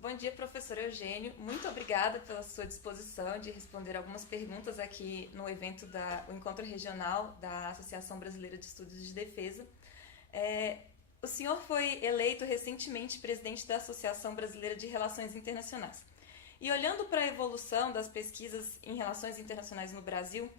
Bom dia, professor Eugênio. Muito obrigada pela sua disposição de responder algumas perguntas aqui no evento o Encontro Regional da Associação Brasileira de Estudos de Defesa. O senhor foi eleito recentemente presidente da Associação Brasileira de Relações Internacionais. E olhando para a evolução das pesquisas em relações internacionais no Brasil,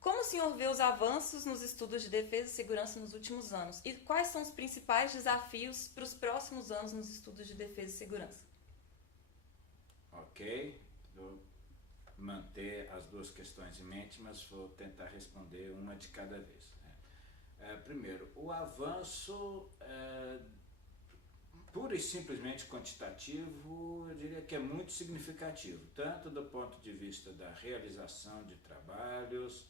como o senhor vê os avanços nos estudos de defesa e segurança nos últimos anos? E quais são os principais desafios para os próximos anos nos estudos de defesa e segurança? Ok, vou manter as duas questões em mente, mas vou tentar responder uma de cada vez. Primeiro, o avanço pura e simplesmente quantitativo, eu diria que é muito significativo, tanto do ponto de vista da realização de trabalhos,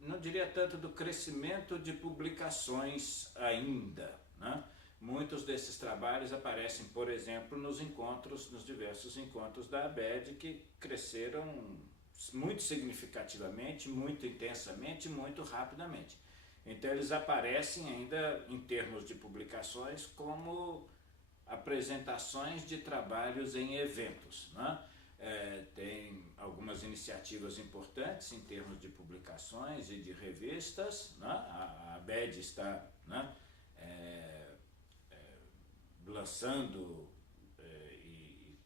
não diria tanto do crescimento de publicações ainda, né? Muitos desses trabalhos aparecem, por exemplo, nos diversos encontros da ABED, que cresceram muito significativamente, muito intensamente, muito rapidamente. Então eles aparecem ainda em termos de publicações como apresentações de trabalhos em eventos, né? Tem algumas iniciativas importantes em termos de publicações e de revistas, né? A ABED está, né, lançando e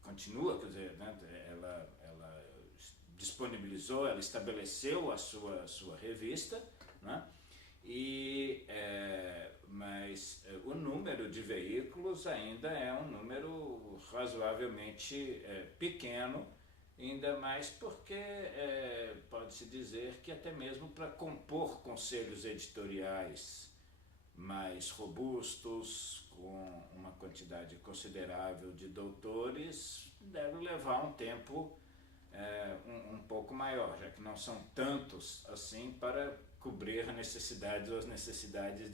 continua, quer dizer, né, ela disponibilizou, ela estabeleceu a sua revista, né, mas o número de veículos ainda é um número razoavelmente pequeno, ainda mais porque pode-se dizer que até mesmo para compor conselhos editoriais mais robustos, com uma quantidade considerável de doutores, deve levar um tempo um pouco maior, já que não são tantos assim para cobrir as necessidades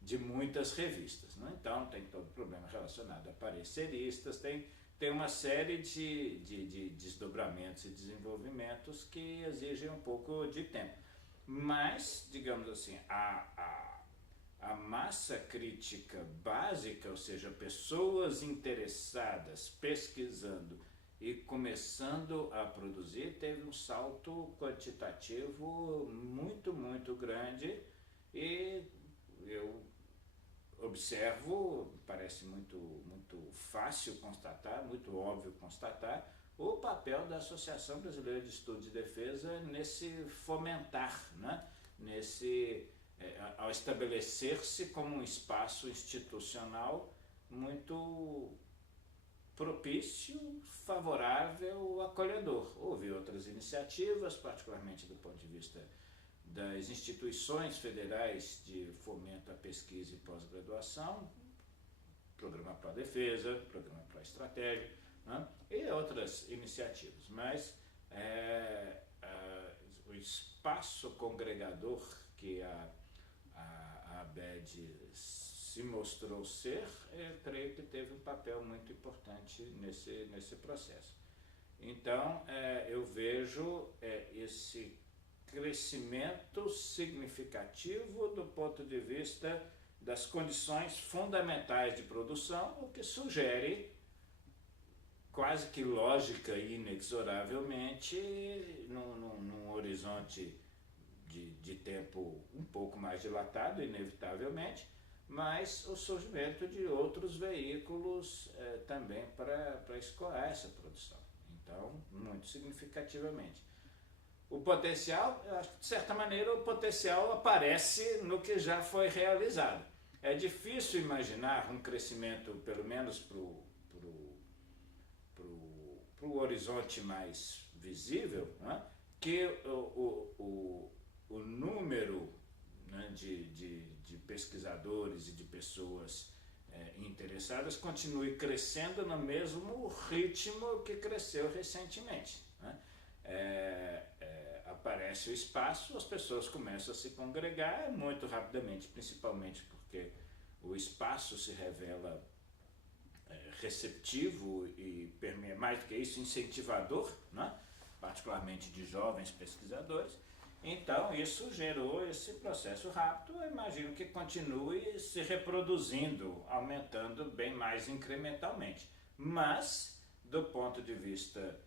de muitas revistas, né? Então tem todo o problema relacionado a pareceristas, tem uma série de desdobramentos e desenvolvimentos que exigem um pouco de tempo. Mas, digamos assim, a massa crítica básica, ou seja, pessoas interessadas, pesquisando e começando a produzir, teve um salto quantitativo muito, muito grande, e eu observo, parece muito fácil constatar, muito óbvio constatar, o papel da Associação Brasileira de Estudos de Defesa nesse fomentar, né? Ao estabelecer-se como um espaço institucional muito propício, favorável, acolhedor. Houve outras iniciativas, particularmente do ponto de vista das instituições federais de fomento à pesquisa e pós-graduação, Programa Pro Defesa, Programa Pro Estratégia, né? E outras iniciativas, mas o espaço congregador que a ABED se mostrou ser, eu creio que teve um papel muito importante nesse processo. Então, eu vejo esse crescimento significativo do ponto de vista das condições fundamentais de produção, o que sugere, quase que lógica e inexoravelmente, num horizonte de tempo um pouco mais dilatado, inevitavelmente, mas o surgimento de outros veículos também para escoar essa produção. Então, muito significativamente. O potencial, eu acho que de certa maneira o potencial aparece no que já foi realizado. É difícil imaginar um crescimento, pelo menos para o horizonte mais visível, né, que o número, né, de pesquisadores e de pessoas interessadas continue crescendo no mesmo ritmo que cresceu recentemente, né? Aparece o espaço, as pessoas começam a se congregar muito rapidamente, principalmente porque o espaço se revela receptivo e, mais do que isso, incentivador, né? Particularmente de jovens pesquisadores. Então, isso gerou esse processo rápido. Eu imagino que continue se reproduzindo, aumentando bem mais incrementalmente. Mas, do ponto de vista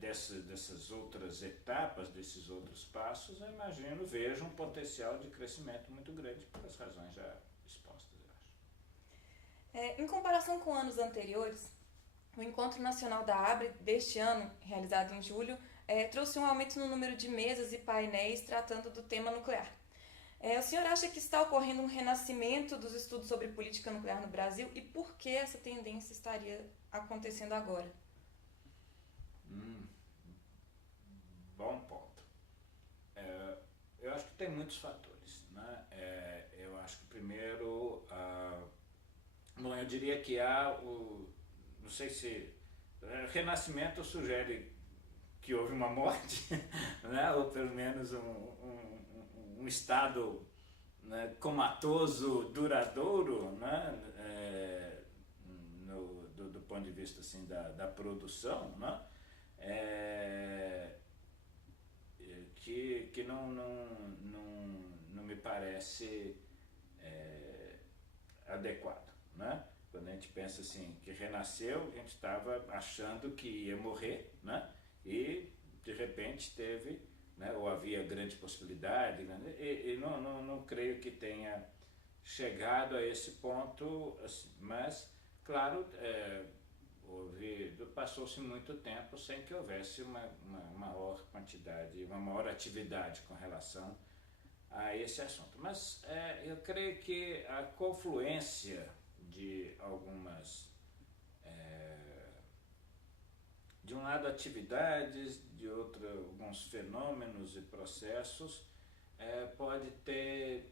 dessas outras etapas, desses outros passos, eu imagino, vejo um potencial de crescimento muito grande pelas razões já expostas, eu acho. Em comparação com anos anteriores, o Encontro Nacional da ABRE deste ano, realizado em julho, trouxe um aumento no número de mesas e painéis tratando do tema nuclear. O senhor acha que está ocorrendo um renascimento dos estudos sobre política nuclear no Brasil e por que essa tendência estaria acontecendo agora? Bom ponto. Eu acho que tem muitos fatores, né? Eu acho que primeiro, bom, eu diria que não sei se renascimento sugere que houve uma morte, né? Ou pelo menos um estado, né, comatoso duradouro, né? Do ponto de vista assim, da produção, né? Que não me parece adequado, né? Quando a gente pensa assim, que renasceu, a gente estava achando que ia morrer, né? E de repente teve, né, ou havia grande possibilidade, né? E não creio que tenha chegado a esse ponto, assim, mas claro, passou-se muito tempo sem que houvesse uma maior quantidade, uma maior atividade com relação a esse assunto. Mas eu creio que a confluência de algumas, de um lado atividades, de outro alguns fenômenos e processos, pode ter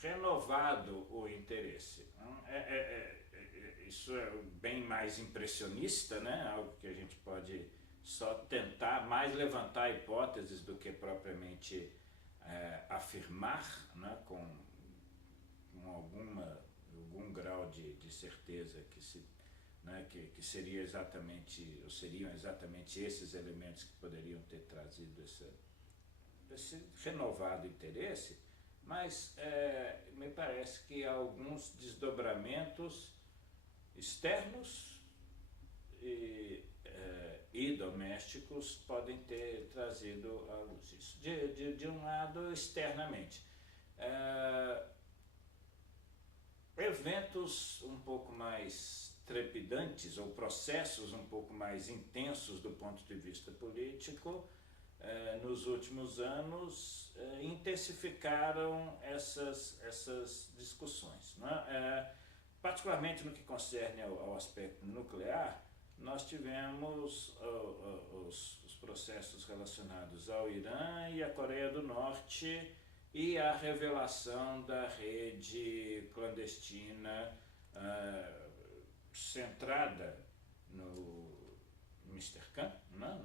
renovado o interesse. Isso é bem mais impressionista, né? Algo que a gente pode só tentar mais levantar hipóteses do que propriamente afirmar, né? com algum grau de certeza né? que seria exatamente, ou seriam exatamente esses elementos que poderiam ter trazido esse renovado interesse, mas me parece que alguns desdobramentos externos e domésticos podem ter trazido à luz isso. De um lado, externamente. Eventos um pouco mais trepidantes ou processos um pouco mais intensos do ponto de vista político nos últimos anos intensificaram essas discussões, né? Particularmente no que concerne ao aspecto nuclear, nós tivemos os processos relacionados ao Irã e à Coreia do Norte e a revelação da rede clandestina centrada no Mr. Khan, né,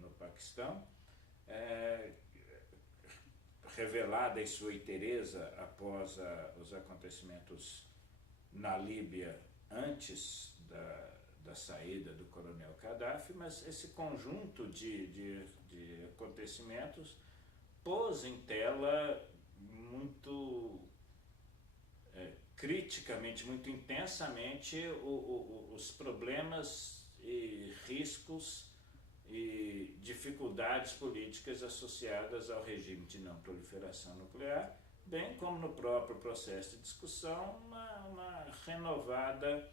no Paquistão, revelada em sua inteireza após os acontecimentos na Líbia antes da saída do coronel Gaddafi, mas esse conjunto de acontecimentos pôs em tela muito criticamente, muito intensamente os problemas e riscos e dificuldades políticas associadas ao regime de não proliferação nuclear, bem como no próprio processo de discussão, uma renovada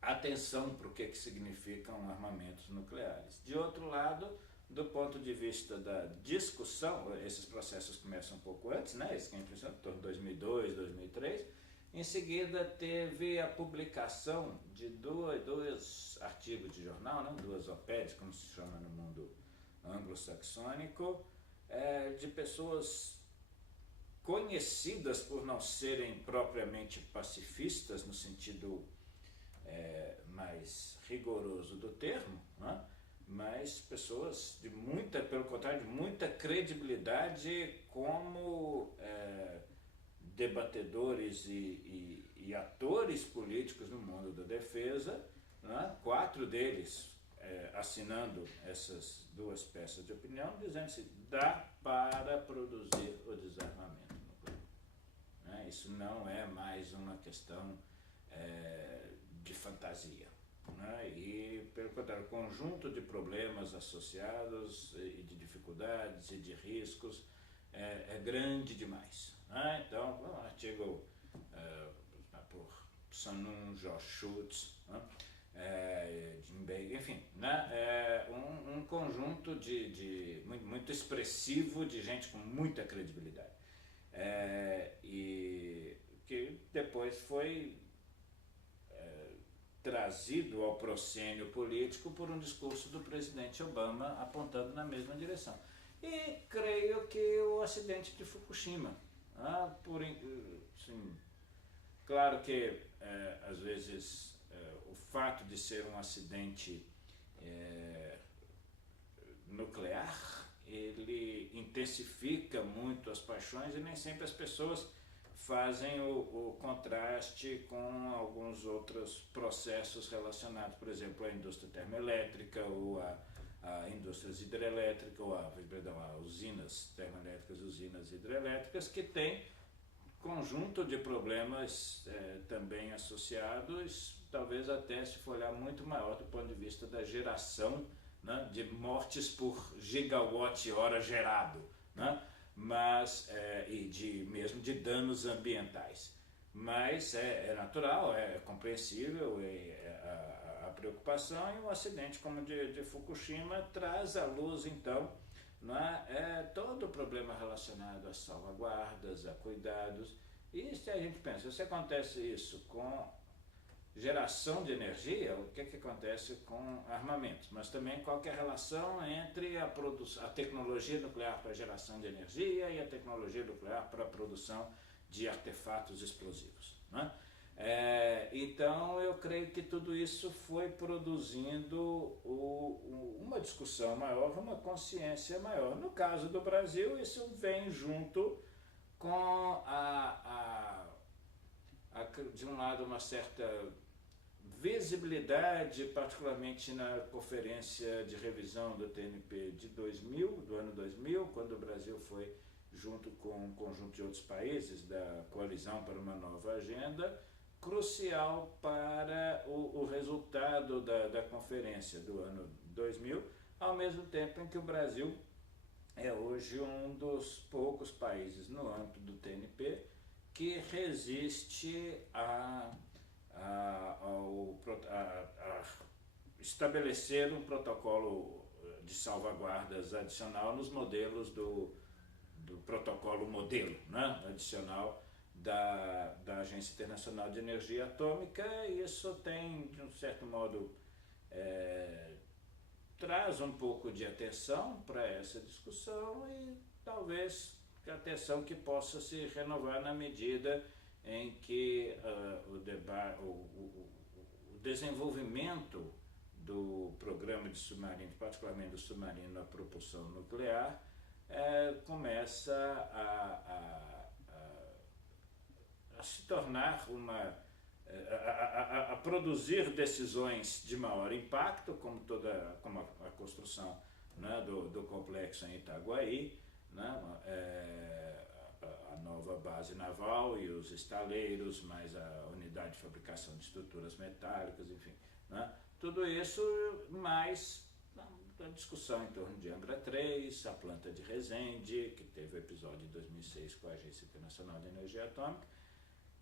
atenção para o que significam armamentos nucleares. De outro lado, do ponto de vista da discussão, esses processos começam um pouco antes, né? Isso que é impressionante, em torno de 2002, 2003. Em seguida, teve a publicação de dois artigos de jornal, né? Duas opédias, como se chama no mundo anglo-saxônico, de pessoas conhecidas por não serem propriamente pacifistas, no sentido mais rigoroso do termo, né? Mas pessoas pelo contrário, de muita credibilidade como debatedores e atores políticos no mundo da defesa, né? 4 deles assinando essas duas peças de opinião, dizendo que dá para produzir o desarmamento nuclear. Né? Isso não é mais uma questão de fantasia. Né? E, pelo contrário, o conjunto de problemas associados e de dificuldades e de riscos é grande demais. Né? Então, um artigo por Sanun, Josh Schultz, né? Jim Baker, enfim, né? Um conjunto muito expressivo de gente com muita credibilidade. E que depois foi trazido ao proscênio político por um discurso do presidente Obama apontando na mesma direção. E creio que o acidente de Fukushima, claro que às vezes o fato de ser um acidente nuclear, ele intensifica muito as paixões e nem sempre as pessoas fazem o contraste com alguns outros processos relacionados, por exemplo, à indústria termoelétrica ou a indústrias hidrelétricas, ou a usinas termoelétricas, usinas hidrelétricas, que têm conjunto de problemas também associados, talvez até, se for olhar, muito maior do ponto de vista da geração, né, de mortes por gigawatt-hora gerado, né? Mas mesmo de danos ambientais. Mas é natural, é compreensível a preocupação, e um acidente como o de Fukushima traz à luz, então, né, todo o problema relacionado a salvaguardas, a cuidados. E se a gente pensa, se acontece isso com geração de energia, o que acontece com armamentos? Mas também qual que é a relação entre a tecnologia nuclear para a geração de energia e a tecnologia nuclear para a produção de artefatos explosivos, né? Então eu creio que tudo isso foi produzindo uma discussão maior, uma consciência maior. No caso do Brasil, isso vem junto com de um lado, uma certa visibilidade, particularmente na conferência de revisão do TNP do ano 2000, quando o Brasil foi, junto com um conjunto de outros países da Coalizão para uma Nova Agenda, crucial para o resultado da conferência do ano 2000, ao mesmo tempo em que o Brasil é hoje um dos poucos países no âmbito do TNP que resiste a estabelecer um protocolo de salvaguardas adicional nos modelos do protocolo modelo, né, adicional da Agência Internacional de Energia Atômica. E isso tem, de um certo modo, traz um pouco de atenção para essa discussão, e talvez atenção que possa se renovar na medida em que o desenvolvimento do programa de submarino, particularmente do submarino a propulsão nuclear, começa a se tornar a produzir decisões de maior impacto, como a construção, né, do complexo em Itaguaí, né, a nova base naval e os estaleiros, mais a unidade de fabricação de estruturas metálicas, enfim, né, tudo isso, mais a discussão em torno de Angra 3, a planta de Resende, que teve o episódio em 2006 com a Agência Internacional de Energia Atômica.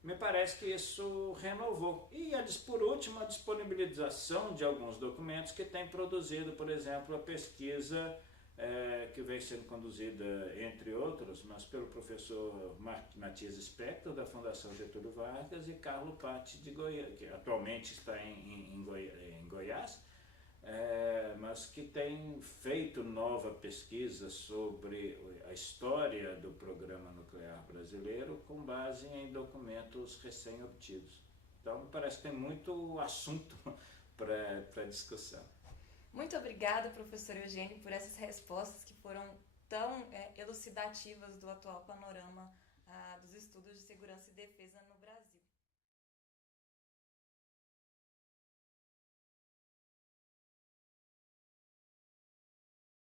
Me parece que isso renovou. E, por último, a disponibilização de alguns documentos que tem produzido, por exemplo, a pesquisa que vem sendo conduzida, entre outros, mas pelo professor Matias Spector, da Fundação Getúlio Vargas, e Carlo Patti, de Goiás, que atualmente está em Goiás, mas que tem feito nova pesquisa sobre a história do programa nuclear brasileiro com base em documentos recém-obtidos. Então, me parece que tem muito assunto para discussão. Muito obrigada, professor Eugênio, por essas respostas que foram tão elucidativas do atual panorama dos estudos de segurança e defesa no Brasil.